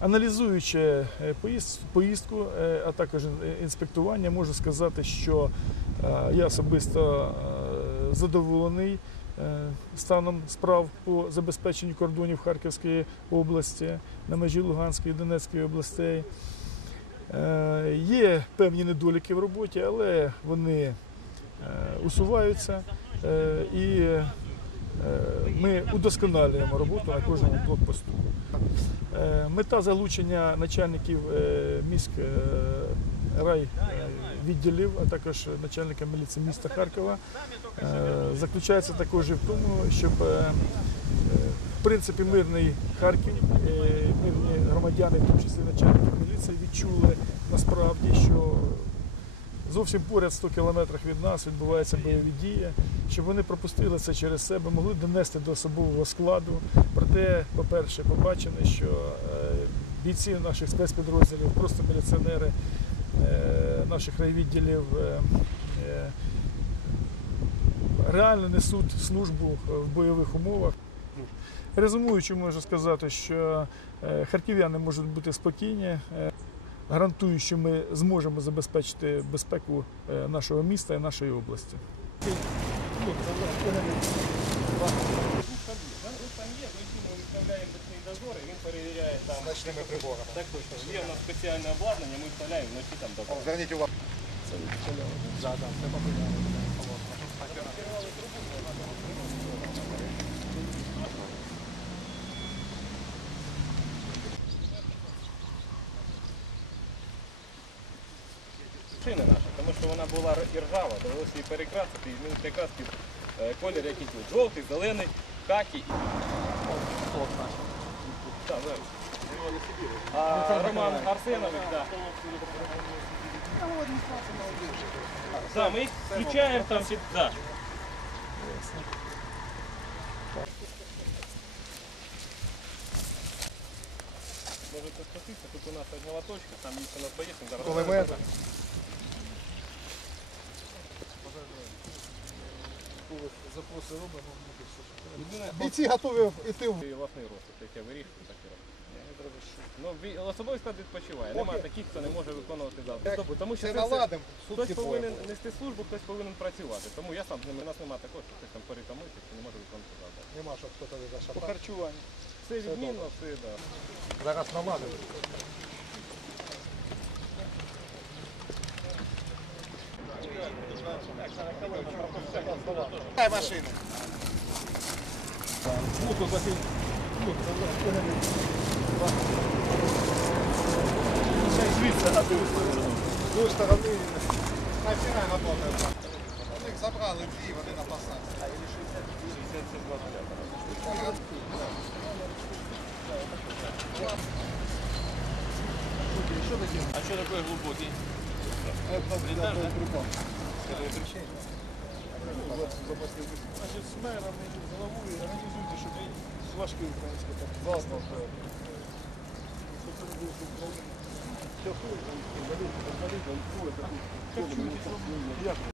Аналізуючи е, поїздку, е, а також е, інспектування, можу сказати, що я особисто задоволений станом справ по забезпеченню кордонів Харківської області на межі Луганської і Донецької областей. Є певні недоліки в роботі, але вони усуваються і ми удосконалюємо роботу на кожному блокпосту. Е, Мета залучення начальників е, міськ е, рай е, відділів, а також начальника міліції міста Харкова е, заключається також і в тому, щоб е, е, в принципі мирний Харків, е, мирні громадяни, в тому числі начальники міліції, відчули насправді, що зовсім поряд 100 кілометрах від нас відбуваються бойові дії, щоб вони пропустили це через себе, могли донести до особового складу. Проте, по-перше, побачили, що е, бійці наших спецпідрозділів, просто міліціонери е, наших райвідділів е, реально несуть службу в бойових умовах. Резумуючи, можу сказати, що харків'яни можуть бути спокійні гарантую, що ми зможемо забезпечити безпеку е, нашого міста і нашої області. дозори, він перевіряє там. Приборами. Є у спеціальне обладнання, ми вставляємо вночі там до Зверніть увагу. Це відчаляли. Треба прийняти. Розірвали трубу, треба Шина наша, тому що вона була і ржава, довелося її перекрасити, і змінити якраз під е, колір, який тут. Жовтий, зелений, хакі. А Роман Арсенович, так. Ми їх включаємо там під. Да. Можете тут у нас одна точка, там є у нас боєць, він Запроси робимо. Бійці готові йти в власний розвиток, як я вирішую, так і роблю. Ну, ві- особовий склад відпочиває. Немає таких, хто не може виконувати завдання. Тому що Це це все- наладим, хтось сутки повинен двоє. нести службу, хтось повинен працювати. Тому я сам з ними, у нас немає такого, що хтось там перетомився, чи не може виконувати завдання. Нема, щоб хтось По зашатав. харчуванню. Все відмінно, все, да. Зараз наладимо. Дай машину. З другої сторони набирай на бок. Вони їх забрали дві, вони на пасах. А что такое глубокий? Это, это, это, это, это, з мером і з головою організуйте, щоб з важкий український там зазнав. Щоб це не було що Україна. Все, хуй, там, інвалід, інвалід, інвалід, інвалід, інвалід, інвалід, інвалід, інвалід, інвалід, інвалід,